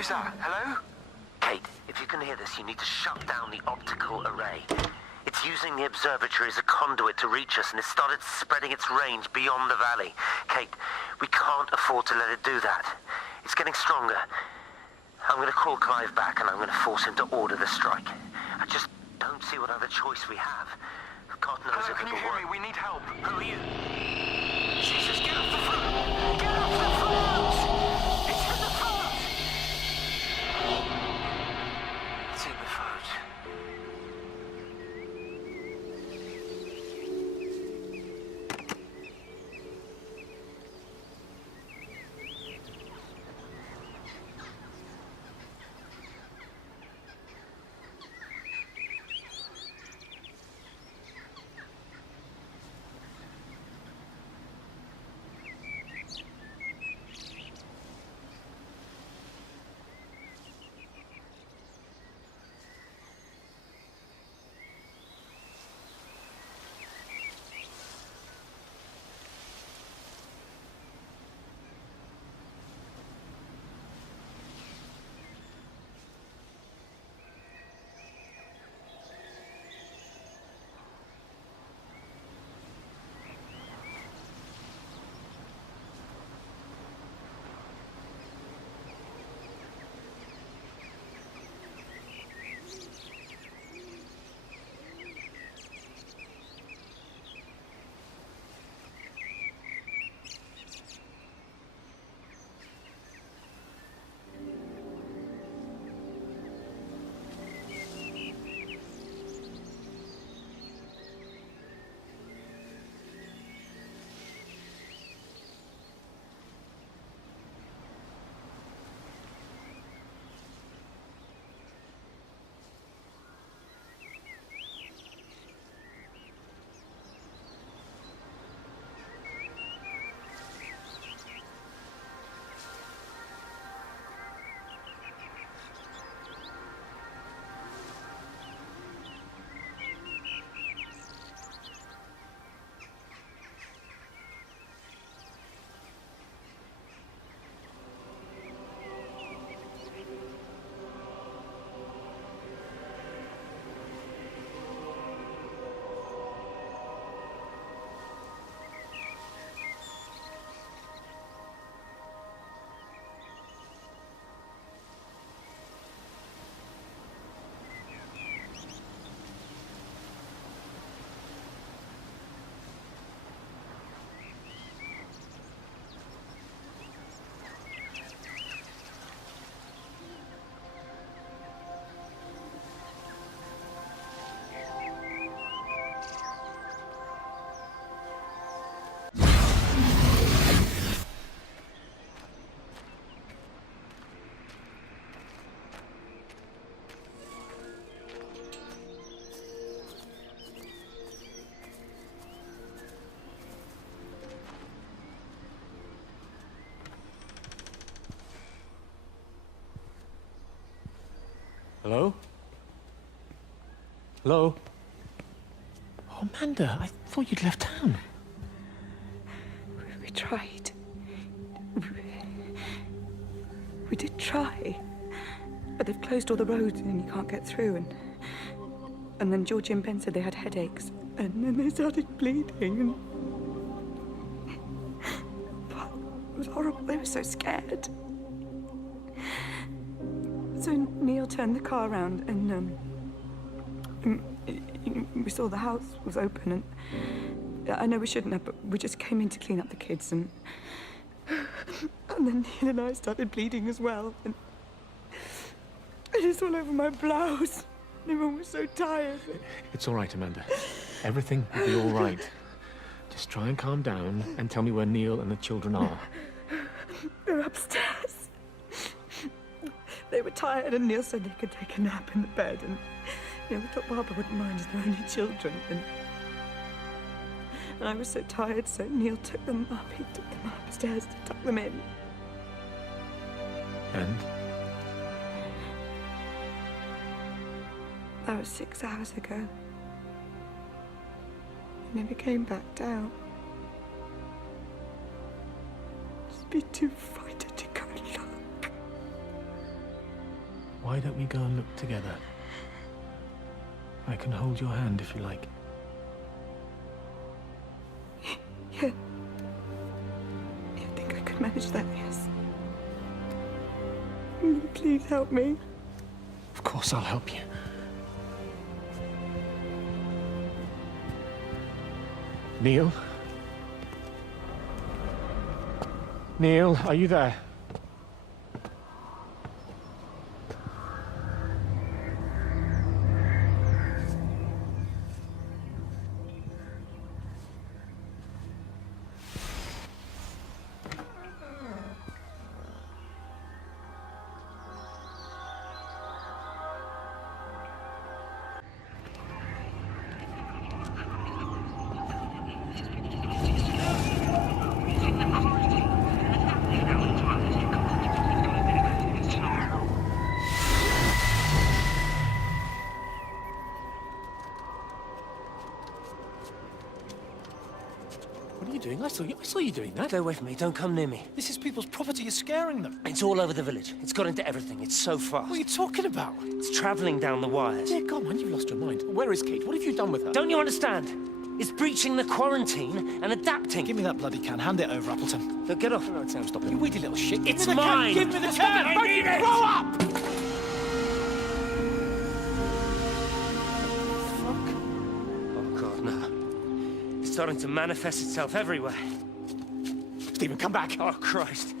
Who's that? Hello? Kate, if you can hear this, you need to shut down the optical array. It's using the observatory as a conduit to reach us, and it's started spreading its range beyond the valley. Kate, we can't afford to let it do that. It's getting stronger. I'm going to call Clive back, and I'm going to force him to order the strike. I just don't see what other choice we have. God knows Hello, if can you it'll hear work. me? We need help. Who are you? Jesus, get off the phone! Get off the phone! It's in the phone! It's in the phone. Hello? Hello? Oh, Amanda, I thought you'd left town. We tried. We did try. But they've closed all the roads and you can't get through. And then Georgie and Ben said they had headaches. And then they started bleeding. It was horrible. They were so scared. So Neil turned the car around and we saw the house was open, and I know we shouldn't have, but we just came in to clean up the kids, and then Neil and I started bleeding as well, and it's all over my blouse. Everyone was so tired. It's all right, Amanda. Everything will be all right. Just try and calm down and tell me where Neil and the children are. They're upstairs. They were tired, and Neil said they could take a nap in the bed, and we thought Barbara wouldn't mind as they're only children, and I was so tired, so Neil took them up. He took them upstairs to tuck them in. And? That was 6 hours ago. I never came back down. Just be too frightened to go look. Why don't we go and look together? I can hold your hand if you like. Yeah. I think I could manage that, yes. Please help me. Of course I'll help you. Neil? Neil, are you there? What are you doing? I saw you doing that. Stay away from me. Don't come near me. This is people's property. You're scaring them. It's all over the village. It's got into everything. It's so fast. What are you talking about? It's traveling down the wires. Yeah, come on, you've lost your mind. Where is Kate? What have you done with her? Don't you understand? It's breaching the quarantine and adapting. Give me that bloody can. Hand it over, Appleton. Look, get off. No, Sam, stop it. You weedy little shit. Give It's me the mine. Can. Give me the can. I need it. Grow up! Oh, God, no. It's starting to manifest itself everywhere. Stephen, come back. Oh, Christ.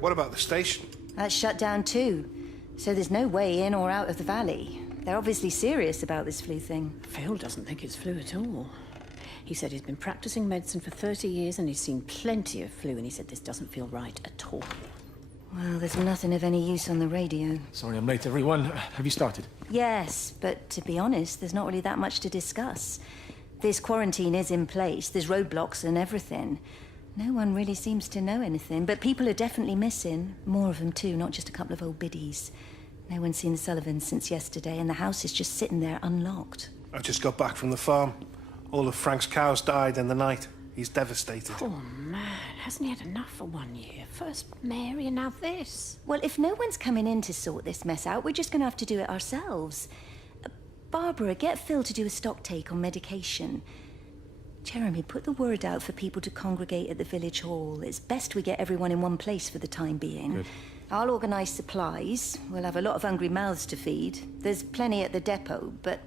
What about the station? That's shut down too, so there's no way in or out of the valley. They're obviously serious about this flu thing. Phil doesn't think it's flu at all. He said he's been practicing medicine for 30 years and he's seen plenty of flu, and he said this doesn't feel right at all. Well, there's nothing of any use on the radio. Sorry I'm late, everyone. Have you started? Yes, but to be honest, there's not really that much to discuss. This quarantine is in place, there's roadblocks and everything. No one really seems to know anything, but people are definitely missing. More of them too, not just a couple of old biddies. No one's seen the Sullivans since yesterday, and the house is just sitting there unlocked. I just got back from the farm. All of Frank's cows died in the night. He's devastated. Poor man, hasn't he had enough for 1 year? First Mary and now this. Well, if no one's coming in to sort this mess out, we're just going to have to do it ourselves. Barbara, get Phil to do a stock take on medication. Jeremy, put the word out for people to congregate at the village hall. It's best we get everyone in one place for the time being. Good. I'll organise supplies. We'll have a lot of hungry mouths to feed. There's plenty at the depot, but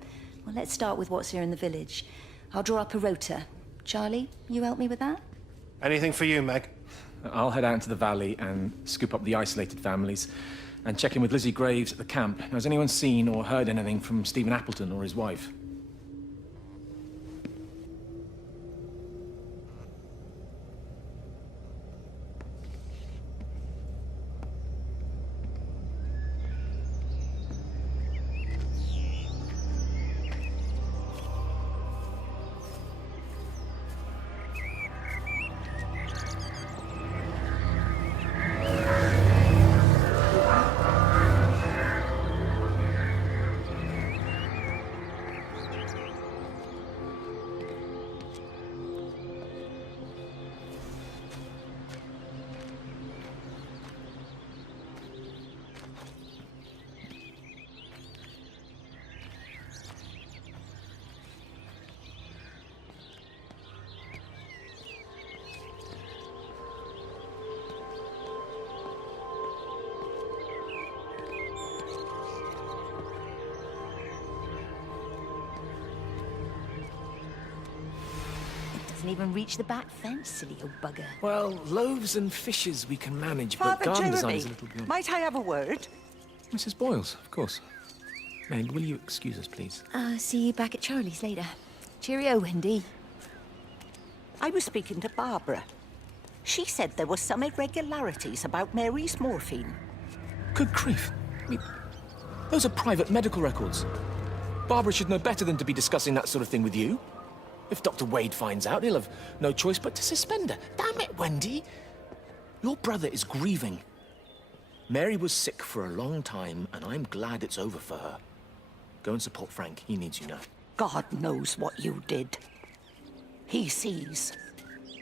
well, let's start with what's here in the village. I'll draw up a rota. Charlie, you help me with that? Anything for you, Meg? I'll head out into the valley and scoop up the isolated families and check in with Lizzie Graves at the camp. Now, has anyone seen or heard anything from Stephen Appleton or his wife? even reach the back fence, silly old bugger. Well, loaves and fishes we can manage, but Father garden design Jeremy, is a little beyond. might I have a word? Mrs. Boyles, of course. Meg, will you excuse us, please? See you back at Charlie's later. Cheerio, Wendy. I was speaking to Barbara. She said there were some irregularities about Mary's morphine. Good grief. I mean, those are private medical records. Barbara should know better than to be discussing that sort of thing with you. If Dr. Wade finds out, he'll have no choice but to suspend her. Damn it, Wendy. Your brother is grieving. Mary was sick for a long time, and I'm glad it's over for her. Go and support Frank. He needs you now. God knows what you did. He sees.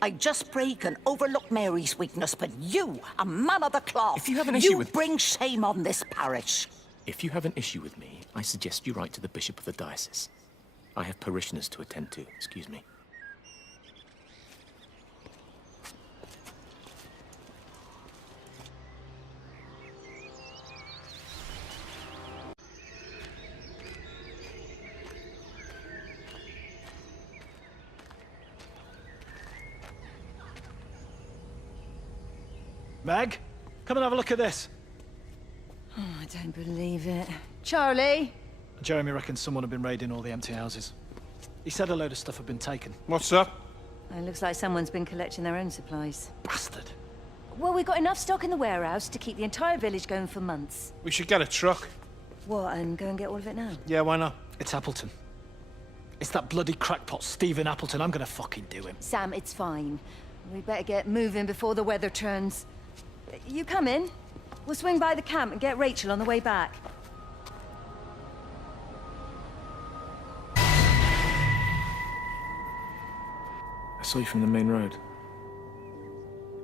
I just break and overlook Mary's weakness, but you, a man of the cloth, If you have an issue with- bring shame on this parish. If you have an issue with me, I suggest you write to the Bishop of the Diocese. I have parishioners to attend to. Excuse me. Meg, come and have a look at this. Oh, I don't believe it. Charlie? Jeremy reckons someone had been raiding all the empty houses. He said a load of stuff had been taken. What's up? It looks like someone's been collecting their own supplies. Bastard. Well, we've got enough stock in the warehouse to keep the entire village going for months. We should get a truck. What, and go and get all of it now? Yeah, why not? It's Appleton. It's that bloody crackpot Stephen Appleton. I'm gonna fucking do him. Sam, it's fine. We better get moving before the weather turns. You come in. We'll swing by the camp and get Rachel on the way back. I saw you from the main road.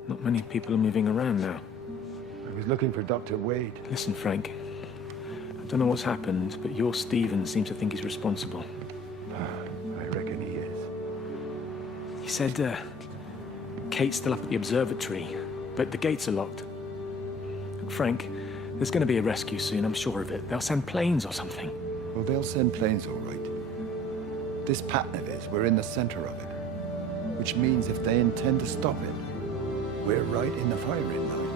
Not many people are moving around now. I was looking for Dr. Wade. Listen, Frank. I don't know what's happened, but your Stephen seems to think he's responsible. I reckon he is. He said, Kate's still up at the observatory, but the gates are locked. Look, Frank, there's going to be a rescue soon, I'm sure of it. They'll send planes or something. Well, they'll send planes, all right. This pattern of his, we're in the center of it. Which means if they intend to stop it, we're right in the firing line.